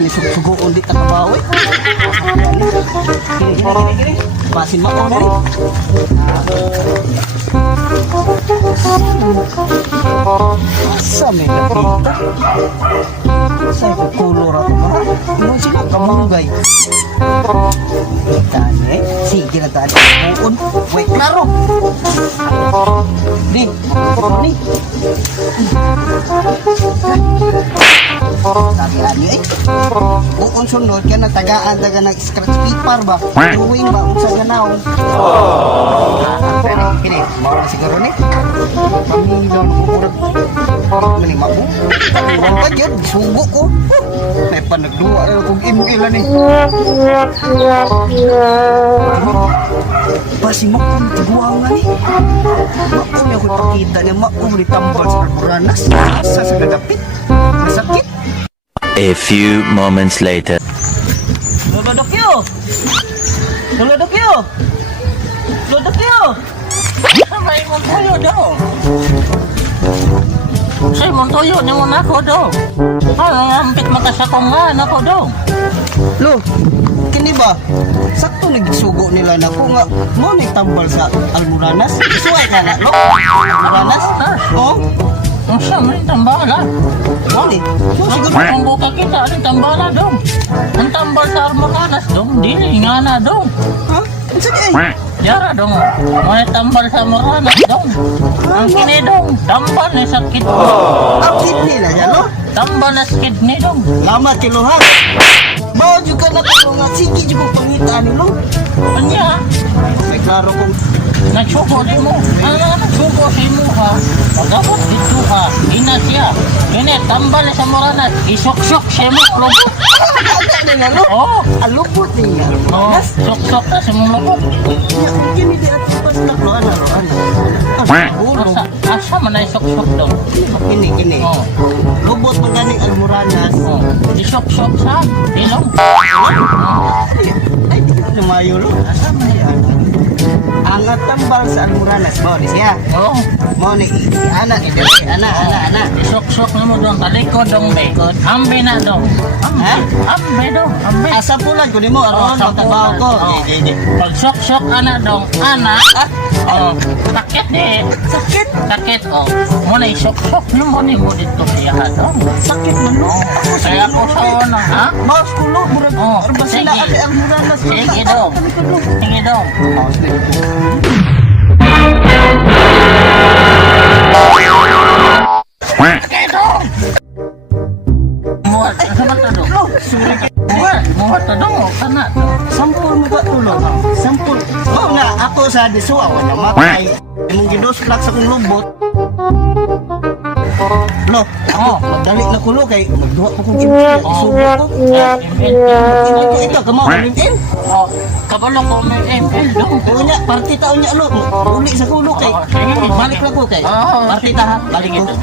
Gani sugo-sugoon di takabawi. Gini. Basin mo ko dali. Asa may nakita? Sa'yo ko kulor ako ba? Ano sila kamunggay? Tani, sige na tani. Buon, wait, klaro. Di, ni. Sabi ani eh. Buon sunod ka na tagaan ng scratch paper ba? Tuwing ba kung sa ganaw? Kini, mawala siguro ni. Pamilya ng kurag. Mani mabu. Iwan pa dyan, sugo ko. May panagduwa na kong imuilan eh. Basi makong tiguangan eh. Makong niya ko'y pakita niya. Makong ditambal sa Almoranas. Sa nagapit. Masakit. A few moments later. Lodokyo! Lodokyo! Lodokyo! May montoyo daw. Say montoyo ni mo na ko daw. Ano ampit makasakong nga na ko daw. Lo, kini ba? Sakto nagsugo nila na ko nga mo ni tambal sa Almoranas. Suway ka na, lo? Almoranas? Oh? Ang siya mo rin tambala. Mo ni? Mo siguro. Kung buka kita rin tambala daw. Ang tambal sa Almoranas daw. Dili nga na daw. Ha? Sige eh. Yara dong, may tambal sa Almoranas daw. Ang kini daw, tambal na sakit. Ang kidney na yan, lo? Tambal na sakit ni daw. Lama kilo ha. Bao juga na ko nga sige juga pangitaan ni lo. Anya, May klaro kong nagsuko din mo. Ano nga nagsuko si mo ha? Pagkabot dito ha, ina siya. Kini tambal sa Almoranas, isok-sok siya mo. Lubot. agad na lo. Oo. Alupot niya. Oh, sok-sok na si mong lubot. Kini di ato pas na lo ano. Ulo. Asa man ay sok-sok daw. Kini. Oh, Lubot pa ganing Almoranas. oh. Isok-sok sa ilong. Ay, di ko mayo lo. Asa man yan? Ang tambal sa Almoranas mo ni siya. Oh, Mo ni anak ni dali, anak. isok-sok na mo doon. Talikod dong be. Ambe na dong. Ha? Ambe dong. Ambe. Asa pulan ko nimo aron sa magtrabaho ko. Oh. Pag sok-sok anak dong. Anak. Oh, sakit di. Sakit. Sakit. Oh, mo na isok-sok na mo ni mo dito siya dong. Sakit man lo. Ako sa Kaya ko sa una, ha? Mas kulo murag Oh, arba sila sige. ali Almoranas. Sige dong. Sige dong. Sige dong. Muhat. Asa man ta dong? Lo, suri kay Muhat ta dong. Kana. sampul mo ba tulo? Sampul. Oh na ako sa disuwa wala matay. Imong gidoslak sa kong lubot. Lo, ako madali na kulo kay magduwa ko kung email. Isubo ko. Ito kamo email. Oh, kabalo ko may ML dong. Unya, party taon niya lo. Uli sa kulo kay. Balik lang ko kay. Party ta ha. Balik ito.